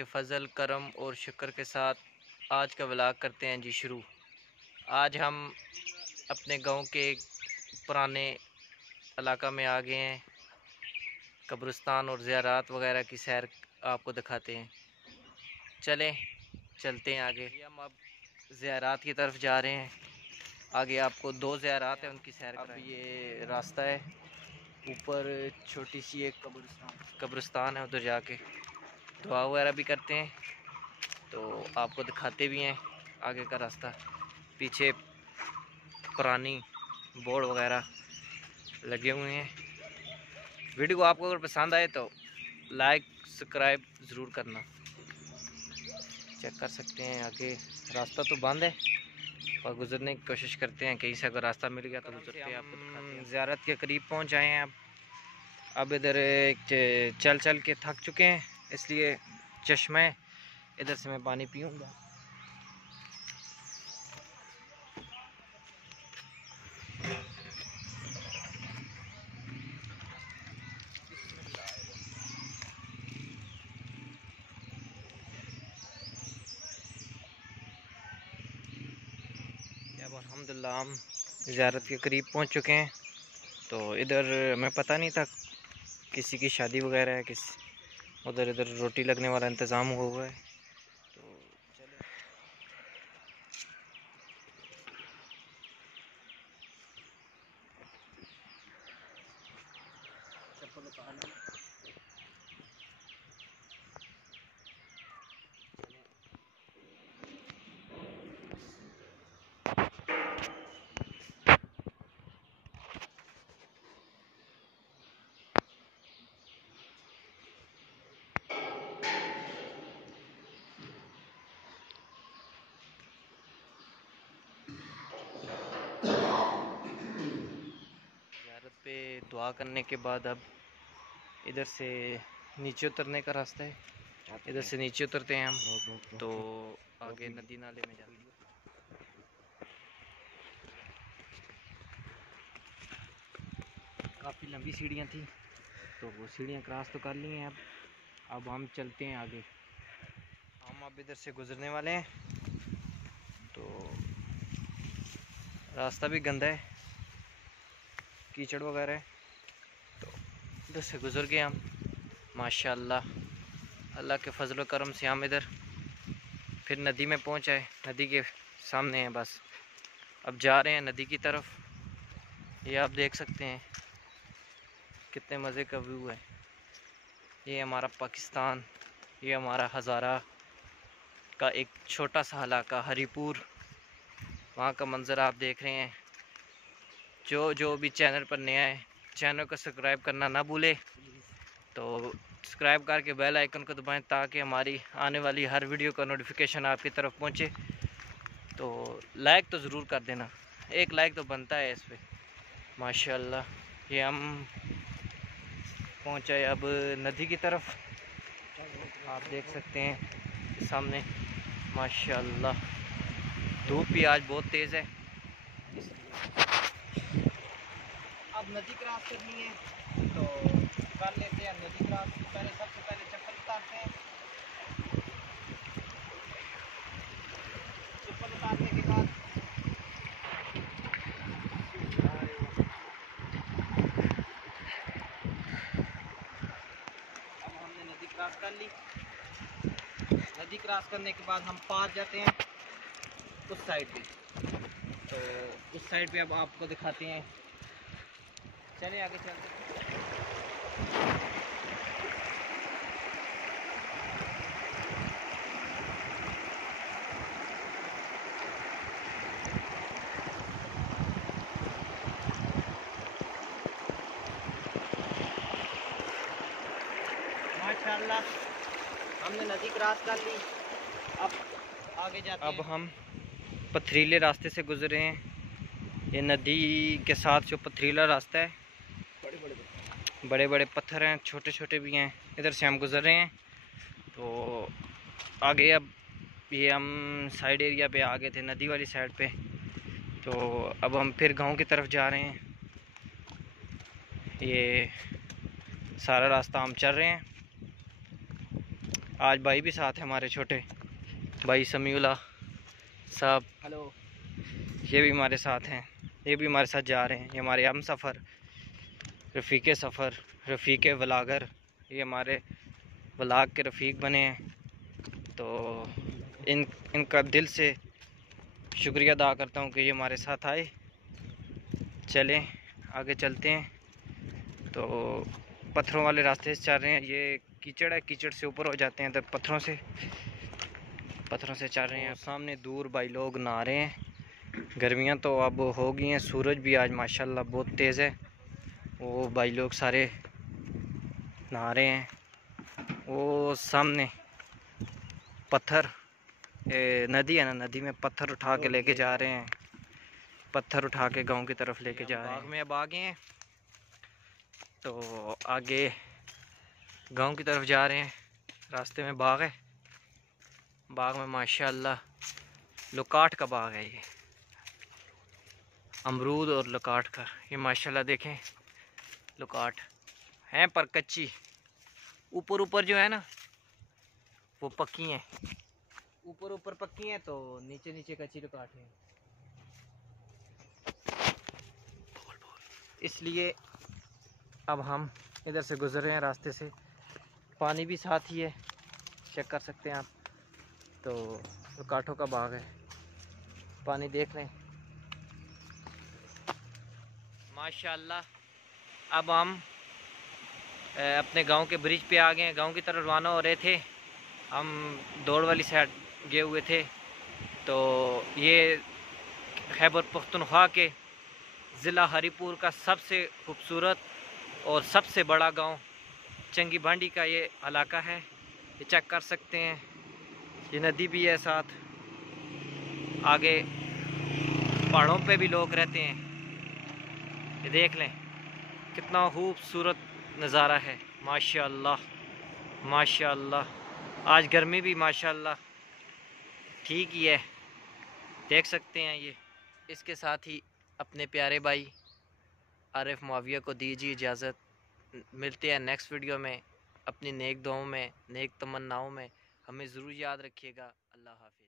के फ़ज़ल करम और शुक्र के साथ आज का व्लॉग करते हैं जी शुरू। आज हम अपने गांव के एक पुराने इलाका में आ गए हैं। कब्रिस्तान और ज़ियारत वगैरह की सैर आपको दिखाते हैं। चलते हैं आगे। हम अब ज़ियारत की तरफ जा रहे हैं। आगे आपको दो ज़ियारत हैं, उनकी सैर अब ये रास्ता है। ऊपर छोटी सी एक कब्रिस्तान है, उधर जाके दुआ वगैरह भी करते हैं, तो आपको दिखाते भी हैं आगे का रास्ता। पीछे पुरानी बोर्ड वगैरह लगे हुए हैं। वीडियो को आपको अगर पसंद आए तो लाइक सब्सक्राइब ज़रूर करना। चेक कर सकते हैं आगे रास्ता तो बंद है, और गुजरने की कोशिश करते हैं। कहीं से अगर रास्ता मिल गया तो गुजरते हैं, आपको दिखाते हैं। ज़ियारत के करीब पहुंच आए हैं। अब इधर चल चल के थक चुके हैं, इसलिए चश्मा है, इधर से मैं पानी पीऊँगा। अब अल्हम्दुलिल्लाह हम ज़ियारत के करीब पहुंच चुके हैं। तो इधर हमें पता नहीं था किसी की शादी वगैरह है, उधर इधर रोटी लगने वाला इंतज़ाम हुआ है। तो ज़ियारत पे दुआ करने के बाद अब इधर से नीचे उतरने का रास्ता है। इधर से नीचे उतरते हैं हम, तो आगे नदी नाले में जाते हैं। काफ़ी लंबी सीढ़ियाँ थी, तो वो सीढ़ियाँ क्रॉस तो कर ली हैं। अब हम चलते हैं आगे। हम अब इधर से गुजरने वाले हैं, तो रास्ता भी गंदा है, कीचड़ वगैरह है। तो इधर से गुजर गए हम। माशाल्लाह अल्लाह के फजल करम से हम इधर फिर नदी में पहुँच आए। नदी के सामने है बस। अब जा रहे हैं नदी की तरफ। ये आप देख सकते हैं कितने मज़े का व्यू है। ये हमारा पाकिस्तान, ये हमारा हज़ारा का एक छोटा सा इलाका हरीपुर, वहाँ का मंज़र आप देख रहे हैं। जो भी चैनल पर नया है, चैनल को सब्सक्राइब करना ना भूले। तो सब्सक्राइब करके बेल आइकन को दबाएं, ताकि हमारी आने वाली हर वीडियो का नोटिफिकेशन आपकी तरफ पहुँचे। तो लाइक तो ज़रूर कर देना, एक लाइक तो बनता है इस पर। माशाल्लाह ये हम पहुँचे अब नदी की तरफ। आप देख सकते हैं सामने माशाल्लाह धूप भी आज बहुत तेज़ है। अब नदी क्रॉस करनी है, तो कर लेते हैं नदी क्रॉस। सबसे पहले चप्पल उतारते हैं। चप्पल उतारने के बाद अब हमने नदी क्रॉस कर ली। नदी क्रॉस करने के बाद हम पार जाते हैं उस साइड पे। तो उस साइड पे अब आपको दिखाते हैं। चलिए आगे चलते हैं। माशाल्लाह हमने नदी क्रॉस कर ली। अब आगे जाते हैं। अब हम पथरीले रास्ते से गुजरे हैं। ये नदी के साथ जो पथरीला रास्ता है, बड़े बड़े पत्थर हैं, छोटे छोटे भी हैं। इधर से हम गुजर रहे हैं। तो आगे अब ये हम साइड एरिया पे आ गए थे, नदी वाली साइड पे। तो अब हम फिर गांव की तरफ जा रहे हैं। ये सारा रास्ता हम चल रहे हैं। आज भाई भी साथ है, हमारे छोटे भाई समीउल्लाह साहब, हेलो, ये भी हमारे साथ हैं, ये भी हमारे साथ जा रहे हैं। ये हमारे हम सफ़र, रफ़ीक़े सफ़र, रफ़ीक़े व्लागर, ये हमारे व्लाग के रफ़ीक बने हैं। तो इनका दिल से शुक्रिया अदा करता हूँ कि ये हमारे साथ आए। चलें आगे चलते हैं। तो पत्थरों वाले रास्ते से चल रहे हैं, ये कीचड़ है, कीचड़ से ऊपर हो जाते हैं तो पत्थरों से चल रहे हैं। सामने दूर भाई लोग नहा रहे हैं। गर्मियाँ तो अब हो गई हैं, सूरज भी आज माशाल्लाह बहुत तेज़ है। वो भाई लोग सारे नहा रहे हैं। वो सामने पत्थर नदी है ना, नदी में पत्थर उठा के लेके जा रहे हैं, पत्थर उठा के गांव की तरफ लेके जा रहे हैं। बाग में अब आ गए हैं, तो आगे गांव की तरफ जा रहे हैं। रास्ते में बाग है, बाग में माशाल्लाह लुकाट का बाग है, ये अमरूद और लुकाट का। ये माशाल्लाह देखें, लुकाट हैं पर कच्ची, ऊपर ऊपर जो है ना वो पक्की हैं, ऊपर ऊपर पक्की हैं तो नीचे नीचे कच्ची लुकाट है। इसलिए अब हम इधर से गुजर रहे हैं रास्ते से। पानी भी साथ ही है, चेक कर सकते हैं आप। तो लुकाटों का बाग है, पानी देख लें माशाल्लाह। अब हम अपने गांव के ब्रिज पे आ गए हैं, गांव की तरफ रवाना हो रहे थे। हम दौड़ वाली साइड गए हुए थे। तो ये खैबर पख्तूनख्वा के ज़िला हरीपुर का सबसे खूबसूरत और सबसे बड़ा गांव चंगी भांडी का ये इलाका है। ये चेक कर सकते हैं, ये नदी भी है साथ। आगे पहाड़ों पे भी लोग रहते हैं। ये देख लें कितना खूबसूरत नज़ारा है, माशाअल्लाह माशाअल्लाह। आज गर्मी भी माशाअल्लाह ठीक ही है, देख सकते हैं ये। इसके साथ ही अपने प्यारे भाई आरिफ मुआविया को दीजिए इजाज़त। मिलते हैं नेक्स्ट वीडियो में, अपनी नेक दुआओं में, नेक तमन्नाओं में हमें ज़रूर याद रखिएगा। अल्लाह हाफ़िज़।